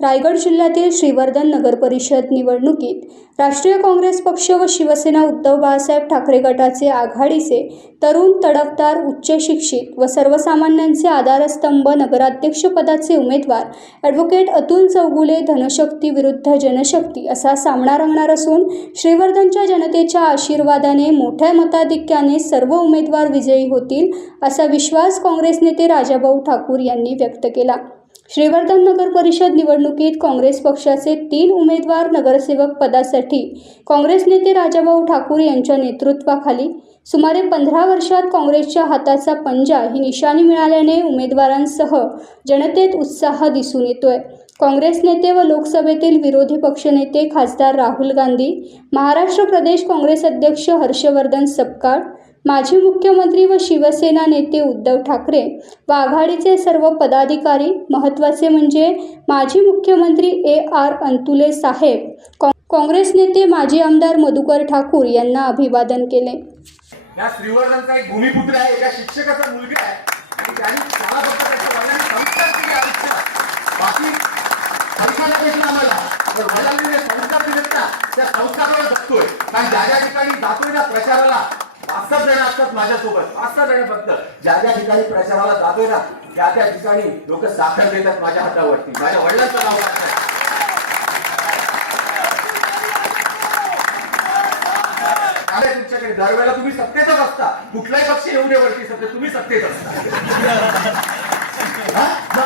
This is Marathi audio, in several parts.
रायगड जिल्ह्यातील श्रीवर्धन नगर परिषद निवडणुकीत राष्ट्रीय काँग्रेस पक्ष व शिवसेना उद्धव बाळासाहेब ठाकरे गटाचे आघाडीचे तरुण तडफदार उच्च शिक्षित व सर्वसामान्यांचे आधारस्तंभ नगराध्यक्षपदाचे उमेदवार ॲडव्होकेट अतुल चौगुले धनशक्ती विरुद्ध जनशक्ती असा सामना रंगणार असून श्रीवर्धनच्या जनतेच्या आशीर्वादाने मोठ्या मताधिक्याने सर्व उमेदवार विजयी होतील असा विश्वास काँग्रेस नेते राजाभाऊ ठाकूर यांनी व्यक्त केला। श्रीवर्धन नगर परिषद निवडणुकीत काँग्रेस पक्षाचे 3 उमेदवार नगरसेवक पदासाठी काँग्रेस नेते राजाभाऊ ठाकूर यांच्या नेतृत्वाखाली सुमारे 15 वर्षात काँग्रेसच्या हाताचा पंजा ही निशाणी मिळाल्याने उमेदवारांसह जनतेत उत्साह दिसून येतोय। काँग्रेस नेते व लोकसभेतील विरोधी पक्षनेते खासदार राहुल गांधी, महाराष्ट्र प्रदेश काँग्रेस अध्यक्ष हर्षवर्धन सपकाळ, माजी मुख्यमंत्री व शिवसेना नेते उद्धव ठाकरे व आघाडीचे सर्व पदाधिकारी, महत्त्वाचे म्हणजे माजी मुख्यमंत्री AR अंतुले साहेब, काँग्रेस नेते माजी आमदार मधुकर ठाकूर यांना अभिवादन केले। या श्रीवर्धनचा एक भूमिपुत्र आहे, एका शिक्षकाचा मुलगा आहे आणि त्यांनी शाळा बघता त्याच्या वडिलांनी संस्कार दिले आयुष्यात। बाकी पैशाला पैसे आम्हाला तर वडिलांनी जे संस्कार दिलेत ना त्या संस्कारावर जगतोय। कारण ज्या ज्या ठिकाणी जातोय ना प्रचाराला 5 जण असतात माझ्यासोबत, 5 जण फक्त ज्या ज्या ठिकाणी प्रचाराला जातोय ना त्या त्या ठिकाणी लोक साखर देतात माझ्या हातावरती, माझ्या वडिलांचं नाव टाकतात। अरे तुमच्याकडे दरवेळेला तुम्ही सत्तेतच असता, कुठलाही पक्ष येऊ दे वरती सत्तेत तुम्ही सत्तेत असता।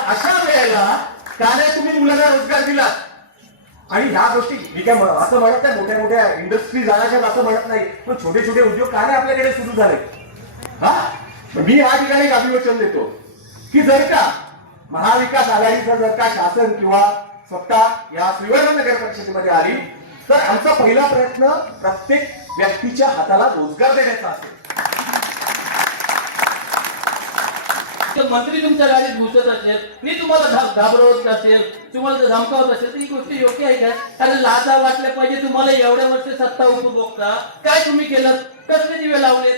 अशा वेळेला का नाही तुम्ही मुलांना रोजगार दिला? आणि ह्या गोष्टी मी काय असं म्हणत नाही मोठ्या मोठ्या इंडस्ट्री जाण्याच्या असं म्हणत नाही, पण छोटे छोटे उद्योग का नाही आपल्याकडे सुरू झाले? मी या ठिकाणी अभिवचन देतो की जर का महाविकास आघाडीचं जर का शासन किंवा सत्ता या श्रीवर्धन नगर परिषदेमध्ये आली तर आमचा पहिला प्रयत्न प्रत्येक व्यक्तीच्या हाताला रोजगार देण्याचा असेल। मंत्री तुमच्या गाडीत घुसत असेल, मी तुम्हाला घाबरवत असेल, तुम्हाला धमकावत असेल तर ही गोष्ट योग्य आहे का? कारण लाजा वाटल्या पाहिजे तुम्हाला एवढ्या वर्ष सत्ता उपभोगता काय तुम्ही केलं? कसले दिवे लावले?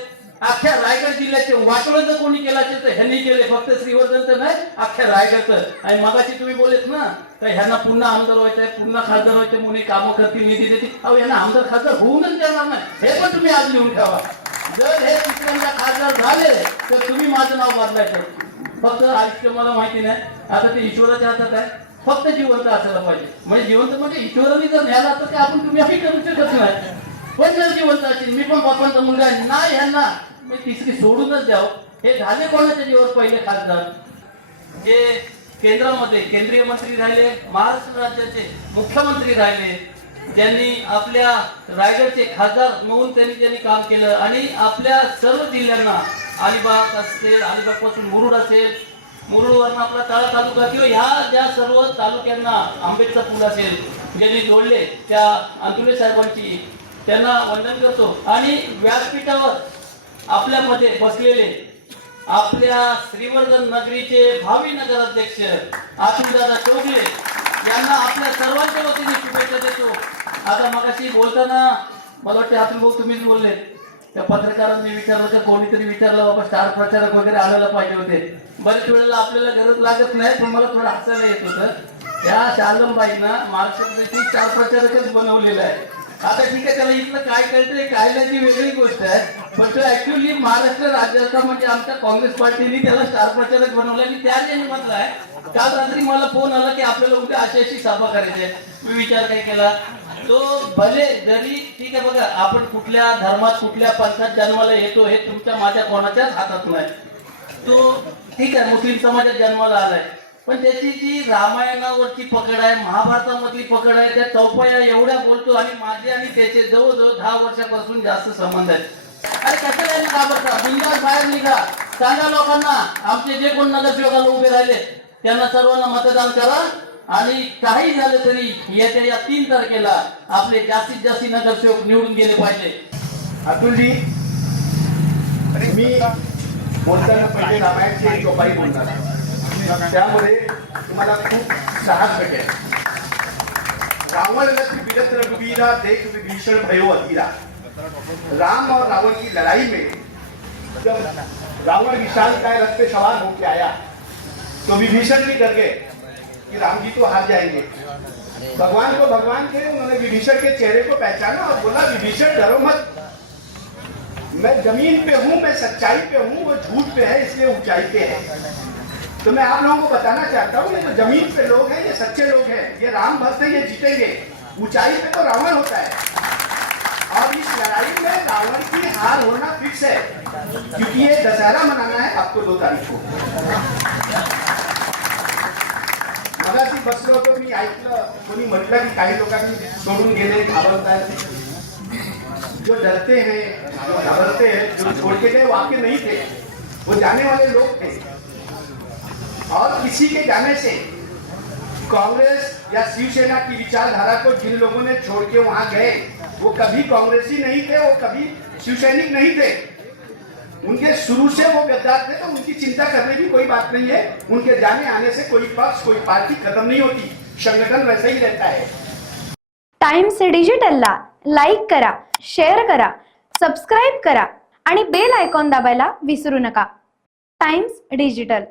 अख्ख्या रायगड जिल्ह्याचे वाटोळं जर कोणी केलं असेल तर ह्यांनी केले, फक्त श्रीवर्धनचं नाही अख्ख्या रायगडचं। आणि मगाशी तुम्ही बोलेत ना तर ह्यांना पुन्हा आमदार व्हायचंय, पुन्हा खासदार व्हायचंय, मुली कामं करतील, निधी देतील। अहो यांना आमदार खासदार होऊनच देणार नाही, हे पण तुम्ही आज लिहून ठेवा। जर हे तिसऱ्यांदा खासदार झाले तर तुम्ही माझं नाव बदलायचं। फक्त आयुष्य मला माहिती नाही, आता ते ईश्वराच्या हातात आहे, फक्त जिवंत असायला पाहिजे। म्हणजे जिवंत म्हणजे ईश्वराने जर न्यायला तर काय आपण तुम्ही अशी करू शकत नाही, पण जर जिवंत असेल मी पण बापांचा मुलगा आहे नाही ह्यांना मी तिसरी सोडूनच द्यावं। हे झाले कोणाच्या जीवावर पहिले खासदार जे केंद्रामध्ये केंद्रीय मंत्री राहिले, महाराष्ट्र राज्याचे मुख्यमंत्री राहिले, ज्यांनी आपल्या रायगडचे खासदार म्हणून त्यांनी काम केलं आणि आपल्या सर्व जिल्ह्यांना अलिबाग असेल, अलिबागपासून मुरुड असेल, मुरुडवरून आपला तळा तालुका किंवा ह्या ज्या सर्व तालुक्यांना आंबेडकर पूल असेल ज्यांनी जोडले त्या अंतुले साहेबांची त्यांना वंदन करतो। आणि व्यासपीठावर आपल्यामध्ये बसलेले आपल्या श्रीवर्धन नगरीचे भावी नगराध्यक्ष अतुलदादा चौगुले यांना आपल्या सर्वांच्या वतीने शुभेच्छा देतो। आता मगाशी बोलताना मला वाटतं अतुल भाऊ तुम्हीच बोलले, त्या पत्रकारांनी विचारलं तर कोणीतरी विचारलं बाबा स्टार प्रचारक वगैरे आणायला पाहिजे होते। बऱ्याच वेळेला आपल्याला गरज लागत नाही, पण मला थोडं हसायला येत होतं। या शालमबाईंना महाराष्ट्रामध्ये स्टार प्रचारकच बनवलेलं आहे। आता ठीक आहे, त्याला इथलं काय कळतंय काय नाही ती वेगळी गोष्ट आहे, पण तो ऍक्च्युअली महाराष्ट्र राज्याचा म्हणजे आमच्या काँग्रेस पार्टीने त्याला स्टार प्रचारक बनवलं आणि त्याने म्हटलंय। काल रात्री मला फोन आला की आपल्याला उद्या अशी सभा करायची आहे। मी विचार काय केला तो भले जरी ठीक आहे बघा आपण कुठल्या धर्मात कुठल्या पंथात जन्माला येतो हे तुमच्या माझ्या कोणाच्याच हातात नाही। तो ठीक आहे मुस्लिम समाजात जन्माला आलाय, पण त्याची जी रामायणावरची पकड आहे, महाभारतामधली पकड आहे, त्या चौपाया एवढ्या बोलतो आणि माझे आणि त्याचे जवळजवळ 10 वर्षापासून जास्त संबंध आहेत। आणि कशाला यांनी घाबरता? बिनधास्त बाहेर निघा, सांगा लोकांना आमचे जे कोण नगरसेवकाला उभे राहिले त्यांना सर्वांना मतदान करा आणि काही झालं तरी येत्या या 3 तारखेला आपले जास्तीत जास्त नगरसेवक निवडून गेले पाहिजे। अतुलजी मी बोलताना पहिले रामायणची एक चौपाई बोलणार, त्यामध्ये तुम्हाला खूप साहस भेटेल। रावण लक्ष्मी बिरत रघुवीरा देख विभीषण भयो अधीरा। राम और रावण की लड़ाई में जब रावण विशाल काय रथ पे सवार होके आया तो विभीषण भी डर गए कि राम जी तो हार जाएंगे। भगवान को भगवान थे, उन्होंने विभीषण के चेहरे को पहचाना और बोला विभीषण डरो मत, मैं जमीन पे हूं, मैं सच्चाई पे हूं, वो झूठ पे है इसलिए ऊंचाई पे है। तो मैं आप लोगों को बताना चाहता हूँ, ये जो जमीन पे लोग हैं ये सच्चे लोग हैं, ये राम भक्त हैं, ये जीतेंगे। ऊंचाई पे तो रावण होता है और इस लड़ाई में रावण की हार होना फिक्स है, क्योंकि ये दशहरा मनाना है आपको 2 तारीख को। मगाशी बसलो होतो मी ऐकलं, कोणी म्हटलं की काही लोकांनी सोडून गेले, घाबरतात। जो डरते हैं, जो घबरते हैं, जो छोड़ के गए वाक्य नहीं थे, वो जाने वाले लोग थे। और किसी के जाने से कांग्रेस या शिवसेना की विचारधारा को जिन लोगों ने छोड़ के वहां गए, वो कभी कांग्रेसी नहीं थे, वो कभी शिवसैनिक नहीं थे। उनके शुरू से वो गद्दार थे, तो उनकी चिंता करने की कोई बात नहीं है। उनके जाने आने से कोई पक्ष, कोई पार्टी खत्म नहीं होती, संगठन वैसा ही रहता है। टाइम्स डिजिटलला लाईक करा, शेअर करा, सबस्क्राईब करा आणि बेल आयकॉन दाबायला विसरू नका. Times digital.